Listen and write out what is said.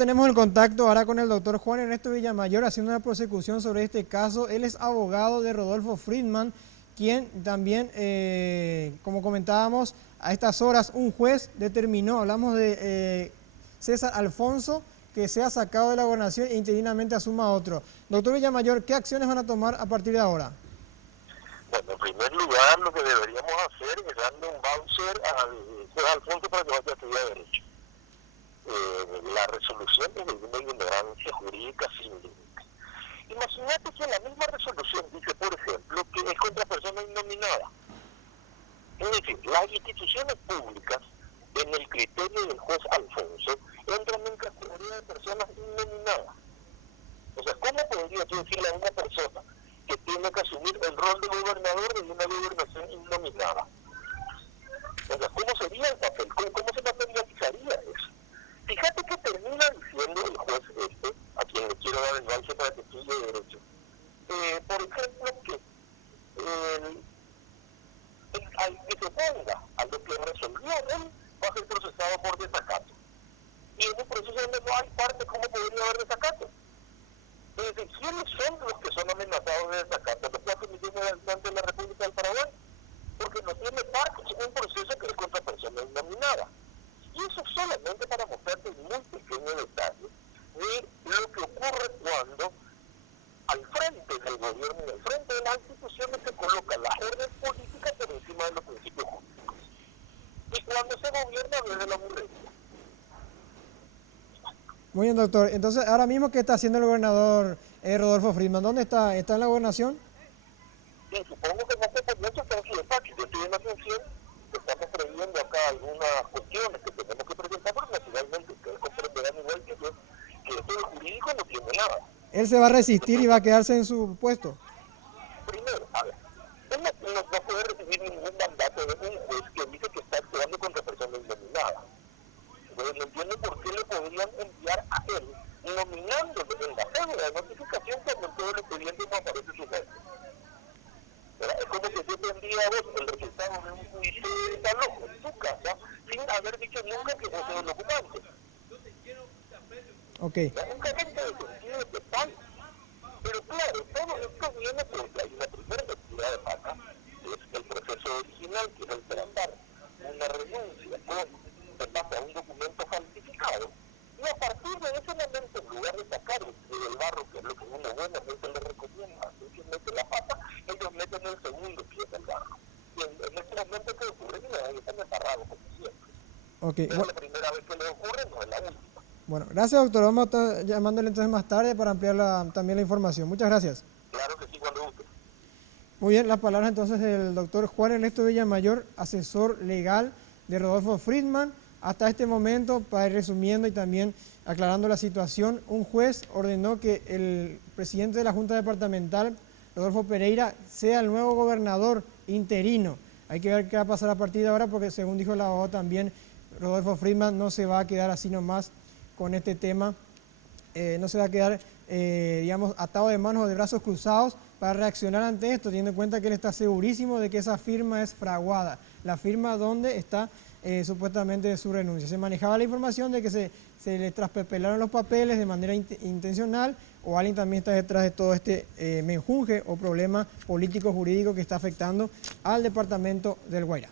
tenemos el contacto ahora con el doctor Juan Ernesto Villamayor haciendo una prosecución sobre este caso. Él es abogado de Rodolfo Friedman, quien también, como comentábamos, a estas horas un juez determinó, hablamos de César Alfonso, que sea sacado de la gobernación e interinamente asuma otro. Doctor Villamayor, ¿qué acciones van a tomar a partir de ahora? Bueno, en primer lugar, lo que deberíamos hacer es darle un voucher al juez Alfonso para que vaya a estudiar Derecho. La resolución es de una ignorancia jurídica sin límite. Imagínate que la misma resolución dice, por ejemplo, que es contra personas innominadas. Es decir, las instituciones públicas, en el criterio del juez Alfonso, entran en categoría de personas innominadas. O sea, ¿cómo podría yo decirle a una persona que tiene que asumir el rol de gobernador de una gobernación innominada? O sea, ¿cómo sería el papel? ¿Cómo se materializaría eso? Fíjate que termina diciendo el juez a quien le quiero dar el voucher para que estudie Derecho, por ejemplo, que al que se ponga a lo que resolvió él va a ser procesado por desacato. Y en un proceso donde no hay parte, ¿cómo podría haber desacato? Es decir, ¿quiénes son los que son amenazados de desacato? ¿Los 4 millones de habitantes de la República del Paraguay? Porque no tiene parte en un proceso que es contra personas innominadas. Y eso solamente para mostrarte un muy pequeño detalle de lo que ocurre cuando al frente del gobierno y al frente de las instituciones se coloca la orden política por encima de los principios jurídicos. Y cuando se gobierna desde la burguesía. Muy bien, doctor. Entonces, ahora mismo, ¿qué está haciendo el gobernador Rodolfo Friedman? ¿Dónde está? ¿Está en la gobernación? Sí, supongo que no sé por mucho está en su despacho. Yo estoy en la función, estamos previendo acá algunas cuestiones que tenemos que presentar, pero naturalmente ustedes comprenderán igual que yo que esto de jurídico no tiene nada. ¿Él se va a resistir y va a quedarse en su puesto? Primero, a ver, él no puede recibir ningún mandato de un juez que dice que está actuando contra personas innominadas. Entonces no entiendo por qué le podrían enviar a él nominándole en la cédula de notificación cuando en todo el expediente no aparece su nombre. Es como que yo te envía a vos el resultado de un juicio de desalojo en tu casa sin haber dicho nunca que vos sos el ocupante. Ok. Un carente de sentido total. Pero claro, todo esto viene porque hay una primera lectura de pata, que es el proceso original, que es el tratar una renuncia en base a un documento falsificado, y a partir de ese momento, en lugar de sacar del barro, que es lo que uno buenamente le recomienda, que mete la pata, ellos meten el segundo pie del barro. Y en este momento que ocurre, ahí están embarrados, como siempre. Okay. Es la primera vez que le ocurre, no es la última. Bueno, gracias, doctor. Vamos a estar llamándole entonces más tarde para ampliar también la información. Muchas gracias. Claro que sí, cuando guste. Muy bien, las palabras entonces del doctor Juan Ernesto Villamayor, asesor legal de Rodolfo Friedman. Hasta este momento, para ir resumiendo y también aclarando la situación, un juez ordenó que el presidente de la Junta Departamental, Rodolfo Pereira, sea el nuevo gobernador interino. Hay que ver qué va a pasar a partir de ahora, porque según dijo el abogado también, Rodolfo Friedman no se va a quedar así nomás con este tema, no se va a quedar, digamos, atado de manos o de brazos cruzados para reaccionar ante esto, teniendo en cuenta que él está segurísimo de que esa firma es fraguada, la firma donde está supuestamente su renuncia. Se manejaba la información de que se le traspapelaron los papeles de manera intencional, o alguien también está detrás de todo este menjunje o problema político-jurídico que está afectando al departamento del Guairá.